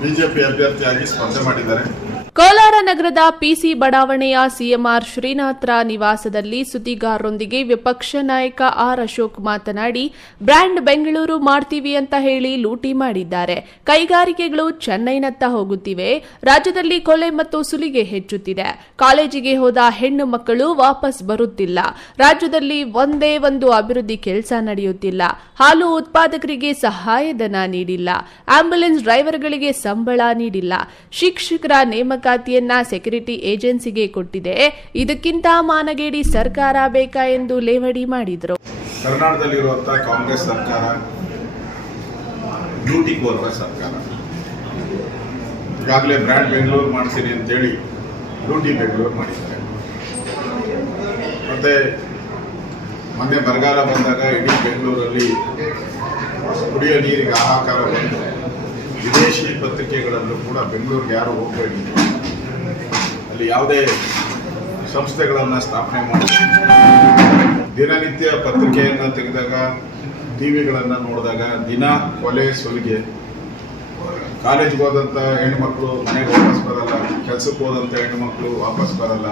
BJP ಅಭ್ಯರ್ಥಿಯಾಗಿ ಸ್ಪರ್ಧೆ ಮಾಡಿದ್ದಾರೆ. ಕೋಲಾರ ನಗರದ ಪಿಸಿ ಬಡಾವಣೆಯ ಸಿಎಂಆರ್ ಶ್ರೀನಾಥ್ರ ನಿವಾಸದಲ್ಲಿ ಸುದ್ದಿಗಾರರೊಂದಿಗೆ ವಿಪಕ್ಷ ನಾಯಕ ಆರ್ ಅಶೋಕ್ ಮಾತನಾಡಿ, ಬ್ರ್ಯಾಂಡ್ ಬೆಂಗಳೂರು ಮಾಡ್ತೀವಿ ಅಂತ ಹೇಳಿ ಲೂಟಿ ಮಾಡಿದ್ದಾರೆ. ಕೈಗಾರಿಕೆಗಳು ಚೆನ್ನೈನತ್ತ ಹೋಗುತ್ತಿವೆ. ರಾಜ್ಯದಲ್ಲಿ ಕೊಲೆ ಮತ್ತು ಸುಲಿಗೆ ಹೆಚ್ಚುತ್ತಿದೆ. ಕಾಲೇಜಿಗೆ ಹೋದ ಹೆಣ್ಣು ಮಕ್ಕಳು ವಾಪಸ್ ಬರುತ್ತಿಲ್ಲ. ರಾಜ್ಯದಲ್ಲಿ ಒಂದೇ ಒಂದು ಅಭಿವೃದ್ಧಿ ಕೆಲಸ ನಡೆಯುತ್ತಿಲ್ಲ. ಹಾಲು ಉತ್ಪಾದಕರಿಗೆ ಸಹಾಯಧನ ನೀಡಿಲ್ಲ. ಆಂಬ್ಯುಲೆನ್ಸ್ ಡ್ರೈವರ್ಗಳಿಗೆ ಸಂಬಳ ನೀಡಿಲ್ಲ. ಶಿಕ್ಷಕರ ನೇಮಕಾತಿಯನ್ನ ಸೆಕ್ಯೂರಿಟಿ ಏಜೆನ್ಸಿಗೆ ಕೊಟ್ಟಿದೆ. ಇದಕ್ಕಿಂತ ಮಾನಗೇಡಿ ಸರ್ಕಾರ ಬೇಕಾ ಎಂದು ಲೇವಡಿ ಮಾಡಿದರು. ಕರ್ನಾಟಕದಲ್ಲಿರುವಂತಹ ಕಾಂಗ್ರೆಸ್ ಸರ್ಕಾರ ಡ್ಯೂಟಿ ಕೋರುವ ಸರ್ಕಾರ. ಈಗಾಗಲೇ ಬ್ರ್ಯಾಂಡ್ ಬೆಂಗಳೂರು ಮಾಡಿಸಿರಿ ಅಂತೇಳಿ ಡ್ಯೂಟಿ ಬೆಂಗಳೂರು ಮಾಡಿದ್ದಾರೆ. ಮತ್ತೆ ಮೊನ್ನೆ ಬರಗಾಲ ಬಂದಾಗ ಇಡೀ ಬೆಂಗಳೂರಲ್ಲಿ ಕುಡಿಯೋ ನೀರಿಗೆ ಹಾಹಾಕಾರ ಬಂದರೆ ವಿದೇಶಿ ಪತ್ರಿಕೆಗಳಲ್ಲೂ ಕೂಡ ಬೆಂಗಳೂರಿಗೆ ಯಾರು ಹೋಗಬೇಡಿ ಅಲ್ಲಿ ಯಾವುದೇ ಸಂಸ್ಥೆಗಳನ್ನು ಸ್ಥಾಪನೆ ಮಾಡಿ, ದಿನನಿತ್ಯ ಪತ್ರಿಕೆಯನ್ನು ತೆಗೆದಾಗ, ಟಿವಿಗಳನ್ನು ನೋಡಿದಾಗ, ದಿನ ಕೊಲೆ ಸೊಲಿಗೆ, ಕಾಲೇಜ್ಗೆ ಹೋದಂಥ ಹೆಣ್ಮಕ್ಳು ಮನೆಗೆ ವಾಪಸ್ ಬರಲ್ಲ, ಕೆಲಸಕ್ಕೆ ಹೋದಂಥ ಹೆಣ್ಮಕ್ಳು ವಾಪಸ್ ಬರಲ್ಲ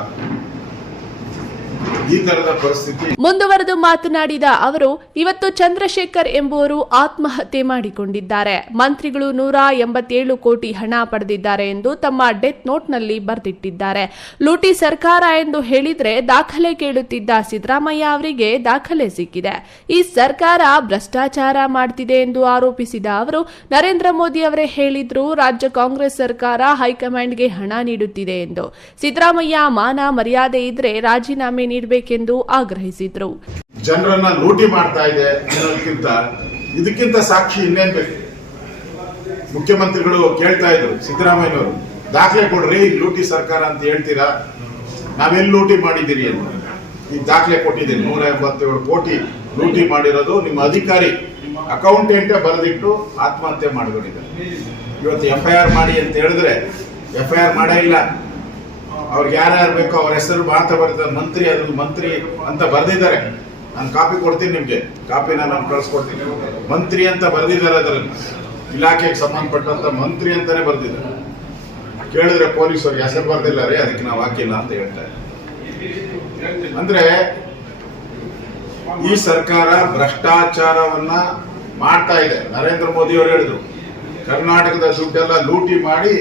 ಮುಂದುವರೆದು ಮಾತನಾಡಿದ ಅವರು, ಇವತ್ತು ಚಂದ್ರಶೇಖರ್ ಎಂಬುವರು ಆತ್ಮಹತ್ಯೆ ಮಾಡಿಕೊಂಡಿದ್ದಾರೆ. ಮಂತ್ರಿಗಳು ನೂರ ಎಂಬತ್ತೇಳು ಕೋಟಿ ಹಣ ಪಡೆದಿದ್ದಾರೆ ಎಂದು ತಮ್ಮ ಡೆತ್ ನೋಟ್ನಲ್ಲಿ ಬರೆದಿಟ್ಟಿದ್ದಾರೆ. ಲೂಟಿ ಸರ್ಕಾರ ಎಂದು ಹೇಳಿದ್ರೆ ದಾಖಲೆ ಕೇಳುತ್ತಿದ್ದ ಸಿದ್ದರಾಮಯ್ಯ ಅವರಿಗೆ ದಾಖಲೆ ಸಿಕ್ಕಿದೆ. ಈ ಸರ್ಕಾರ ಭ್ರಷ್ಟಾಚಾರ ಮಾಡ್ತಿದೆ ಎಂದು ಆರೋಪಿಸಿದ ಅವರು, ನರೇಂದ್ರ ಮೋದಿ ಅವರೇ ಹೇಳಿದ್ರು, ರಾಜ್ಯ ಕಾಂಗ್ರೆಸ್ ಸರ್ಕಾರ ಹೈಕಮಾಂಡ್ಗೆ ಹಣ ನೀಡುತ್ತಿದೆ ಎಂದು. ಸಿದ್ದರಾಮಯ್ಯ ಮಾನ ಮರ್ಯಾದೆ ಇದ್ರೆ ರಾಜೀನಾಮೆ ನೀಡಬೇಕೆಂದು ಆಗ್ರಹಿಸಿದ್ರು. ಜನರನ್ನ ಲೂಟಿ ಮಾಡ್ತಾ ಇದೆ ಅನ್ನೋದಕ್ಕಿಂತ ಇದಕ್ಕಿಂತ ಸಾಕ್ಷಿ ಇನ್ನೇನ್ ಬೇಕು? ಮುಖ್ಯಮಂತ್ರಿಗಳು ಕೇಳ್ತಾ ಇದ್ರು, ಸಿದ್ದರಾಮಯ್ಯನವರು, ದಾಖಲೆ ಕೊಡ್ರಿ, ಲೂಟಿ ಸರ್ಕಾರ ಅಂತ ಹೇಳ್ತೀರಾ? ನಾವೆಲ್ಲಿ ಲೂಟಿ ಮಾಡಿದ್ದೀರಿ ಅಂತ. ಈ ದಾಖಲೆ ಕೊಟ್ಟಿದ್ದೀನಿ, ನೂರ ಎಂಬತ್ತೇಳು ಕೋಟಿ ಲೂಟಿ ಮಾಡಿರೋದು ನಿಮ್ಮ ಅಧಿಕಾರಿ, ಅಕೌಂಟೆಂಟೇ ಬರೆದಿಟ್ಟು ಆತ್ಮಹತ್ಯೆ ಮಾಡ್ಕೊಂಡಿದ್ದಾರೆ ಇವತ್ತು ಎಫ್ ಐ ಆರ್ ಮಾಡಿ ಅಂತ ಹೇಳಿದ್ರೆ, ಎಫ್ ಐ ಆರ್ ಮಾಡೇ ಇಲ್ಲ. ಅವ್ರಿಗೆ ಯಾರ್ಯಾರು ಬೇಕೋ ಅವ್ರ ಹೆಸರು ಮಾತ್ರ ಬರ್ತದೆ ಮಂತ್ರಿ ಅದ್ರ ಮಂತ್ರಿ ಅಂತ ಬರೆದಿದ್ದಾರೆ. ನಾನು ಕಾಪಿ ಕೊಡ್ತೀನಿ ನಿಮ್ಗೆ. ಕಾಪಿನ ನಾನು ಕಳ್ಸ್ಕೊಡ್ತೀನಿ. ಮಂತ್ರಿ ಅಂತ ಬರೆದಿದ್ದಾರೆ ಅದರಲ್ಲಿ. ಇಲಾಖೆಗೆ ಸಂಬಂಧಪಟ್ಟಂತ ಮಂತ್ರಿ ಅಂತಾನೆ ಬರೆದಿದ್ದಾರೆ. ಕೇಳಿದ್ರೆ ಪೊಲೀಸ್ ಅವ್ರಿಗೆ ಹೆಸರು ಬರ್ದಿಲ್ಲ ರೀ, ಅದಕ್ಕೆ ನಾವು ಹಾಕಿಲ್ಲ ಅಂತ ಹೇಳ್ತಾರೆ ಅಂದ್ರೆ ಈ ಸರ್ಕಾರ ಭ್ರಷ್ಟಾಚಾರವನ್ನ ಮಾಡ್ತಾ ಇದೆ. ನರೇಂದ್ರ ಮೋದಿ ಅವರು ಹೇಳಿದ್ರು. ಕರ್ನಾಟಕದ ದುಡ್ಡೆಲ್ಲ ಲೂಟಿ ಮಾಡಿ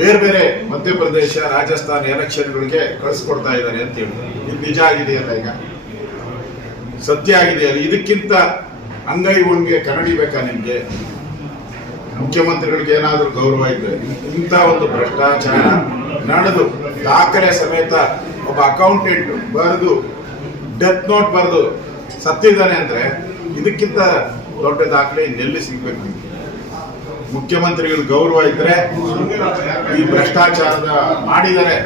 ಬೇರೆ ಬೇರೆ ಮಧ್ಯಪ್ರದೇಶ, ರಾಜಸ್ಥಾನ ಎಲೆಕ್ಷನ್ಗಳಿಗೆ ಕಳಿಸ್ಕೊಡ್ತಾ ಇದ್ದಾರೆ ಅಂತ ಹೇಳಿದ್ರು ಇದು ನಿಜ ಆಗಿದೆಯಲ್ಲ ಈಗ? ಸತ್ಯ ಆಗಿದೆಯಲ್ಲ? ಇದಕ್ಕಿಂತ ಅಂಗೈ ಒಳಗೆ ಕನ್ನಡಿ ನಿಮಗೆ ನಿಮ್ಗೆ? ಮುಖ್ಯಮಂತ್ರಿಗಳಿಗೆ ಏನಾದರೂ ಗೌರವ ಇದ್ರೆ. ಇಂಥ ಒಂದು ಭ್ರಷ್ಟಾಚಾರ ನಡೆದು, ದಾಖಲೆ ಸಮೇತ ಒಬ್ಬ ಅಕೌಂಟೆಂಟ್ ಬರೆದು ಡೆತ್ ನೋಟ್ ಬರೆದು ಸತ್ತಿದ್ದಾನೆ ಅಂದ್ರೆ ಇದಕ್ಕಿಂತ ದೊಡ್ಡ ದಾಖಲೆ ಇನ್ನೆಲ್ಲಿ ಸಿಗ್ಬೇಕು ನಿಮ್ಗೆ? ಮುಖ್ಯಮಂತ್ರಿಗಳ ಗೌರವ ಇದ್ರೆ ಈ ಭ್ರಷ್ಟಾಚಾರದ ಮಾಡಿದರೆ